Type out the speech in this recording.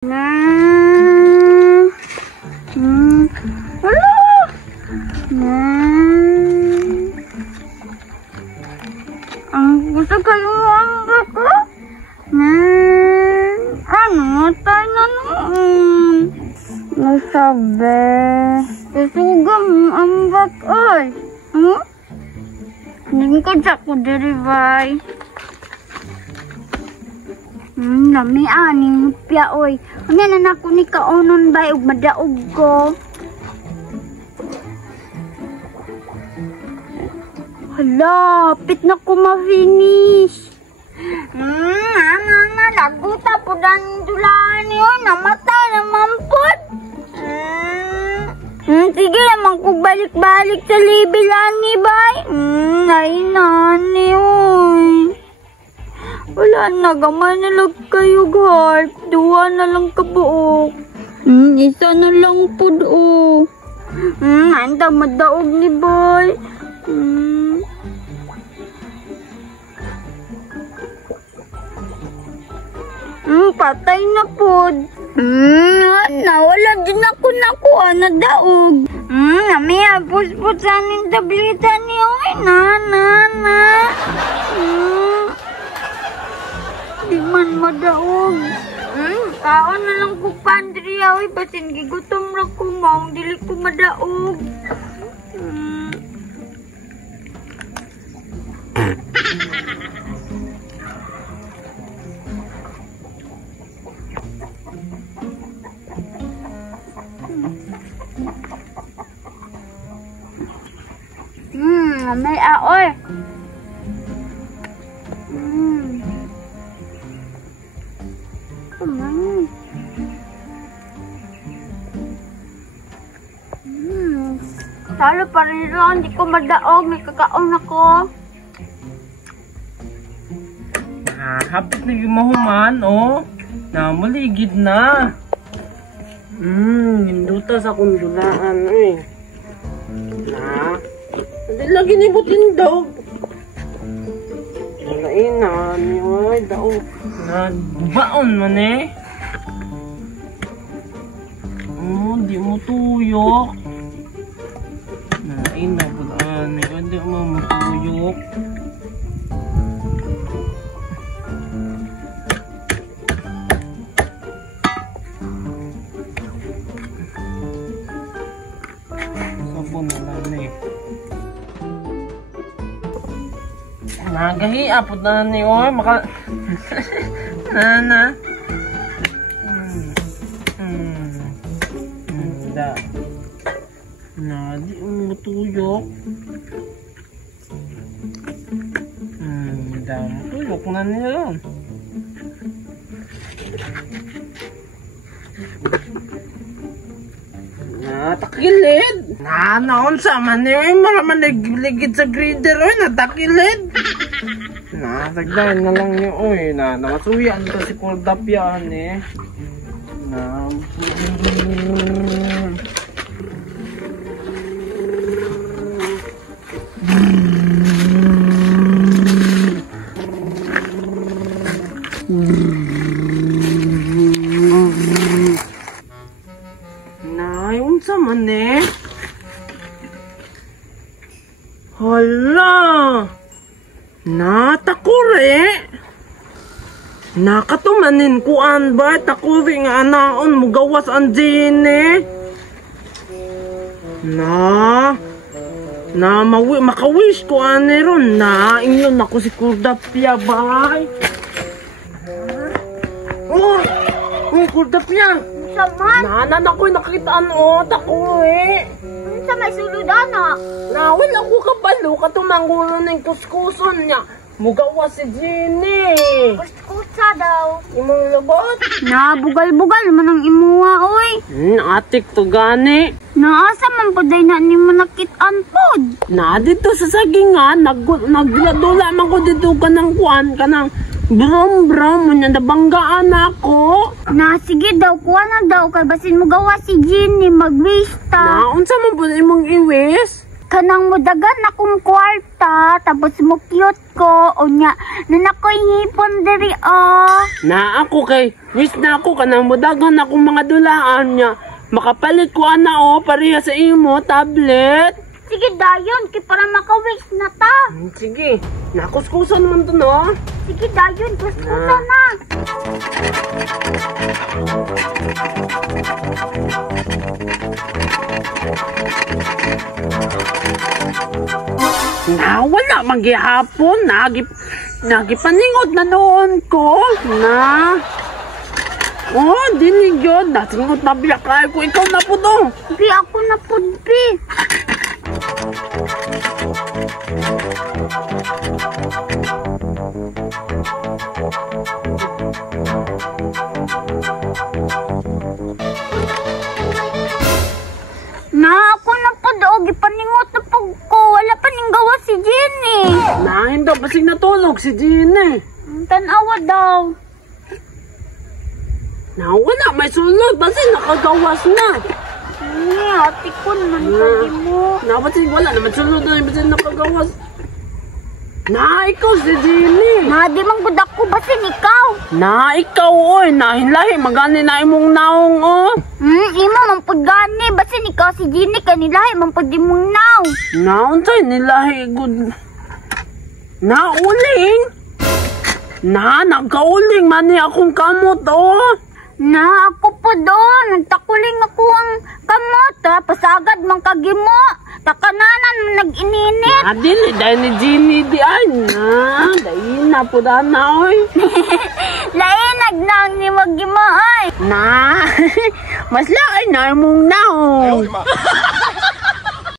Ang gusto kayo ang bako? Ano? Tayo na noon. Nasabi. Susugam ang bakoy. Ningkod ako diri bay. Lami aning pia oy. Unya na nako ni kaonon bay ug madaog ko. Hala, pit na ko ma-finish. Laguta po dan dulaan yun. Namatay naman po. Sige naman ko balik-balik sa libilan ni bay. Ay, nani, oy. Wala na, gamay na lang kayo, heart. Duwa na lang kabuok. Isa na lang po do. Anda, madaog ni boy. Patay na po. Nawala din ako nakuha na daog. May apos-pos sa aning tablita niyo. Di man madaog. Kaon na lang ko pandriya. Basin gigutom na ko maong dili ko madaog. May aoy. Talo pa rin ron, di ko madaog, may kakaon ako. Hapit na yung mahuman, oh. Namaligid na. Hinduta sa kundulaan, eh. Hindi lagi nibutin daw. Nalainan, ay daw. Baon man eh. Di mo tuyok. Nalainan po daan eh. Hindi mo matuyok. Sabon na lang eh. Nagahi, apot na ni oy, maka... na. Da. Di mo tuyok. Da, tuyok na niya yun. Natakilid. Naunsa man niyo, maraman ligid sa grader, oy, natakilid. Nasagdahan na lang niyo, oy, namasuyan to si Kordapyan eh. Unsa man eh? Hala! Natakure! Nakatumanin kuan ba? Takuri nga anaon mo gawas ang jine. Makawish ko ane ron na ingon ako si Kordapya bay. Kordapya! Nanan ako'y nakitaan o, tako eh. Ano sa may suludan na? Nawal ako kabalo, katumanggulo ng kuskuson niya. Mugawa si Jenny. Kuskusa daw. Imong labot? Bugal-bugal man ang imuha, oy. Atik to gani. Naasa man po day na ni mo nakitaan pod. Dito sa sagingan, nagladula man ko dito ka ng kuan, ka ng brom, munya nabanggaan ako. Sige daw, kuha na daw, kay basin mo gawa si Jenny, mag-wish ta. Unsa man po imong i-wish? kanang mudagan akong kwarta, tapos mo cute ko, o nya, nanakoy hipon diri, Na ako kay, wish na ako kanang mudagan akong mga dulaan niya. Makapalit ko ana pareha sa imo, tablet. Sige dayon, kay para maka-wish na ta. Sige, nakuskusan man to no. Sige dayon, kuskusa na. Wala magyahapon, nagipaningot na noon ko, na. Oh, dinig yun, nasingot na biyak ko, ikaw na po to. Bi, ako na po, Bi. Na, ako na po daw, gipaningot na po ko. Wala pa ning gawa si Jenny. Nahin daw, basig natulog si Jenny. Tanawa daw. Wala, may sulod, basig nakagawas na. Ate ko naman sabi mo. Basig wala naman sulod na, basig nakagawas. Ikaw si Jenny. Di man budak ko, basin ikaw. Ikaw, oy, nahinlahi, magani na imong naong, oh. Imo, mampud gani, basin ikaw si Jenny, kanilahi, mampud imong naw. Naon sa'y nilahi, good. Nauling? Nagkauling, mani akong kamot, oh. Ako po doon, nagtakuling ako ang kamot, pasagad mang kagimo. Takananan mo nag-ininit. Dili, dahil ni Jenny di ay na. Dahil na po na, oy. Lainag na ang nimag-gimo, oy. Mas lain na mong naong.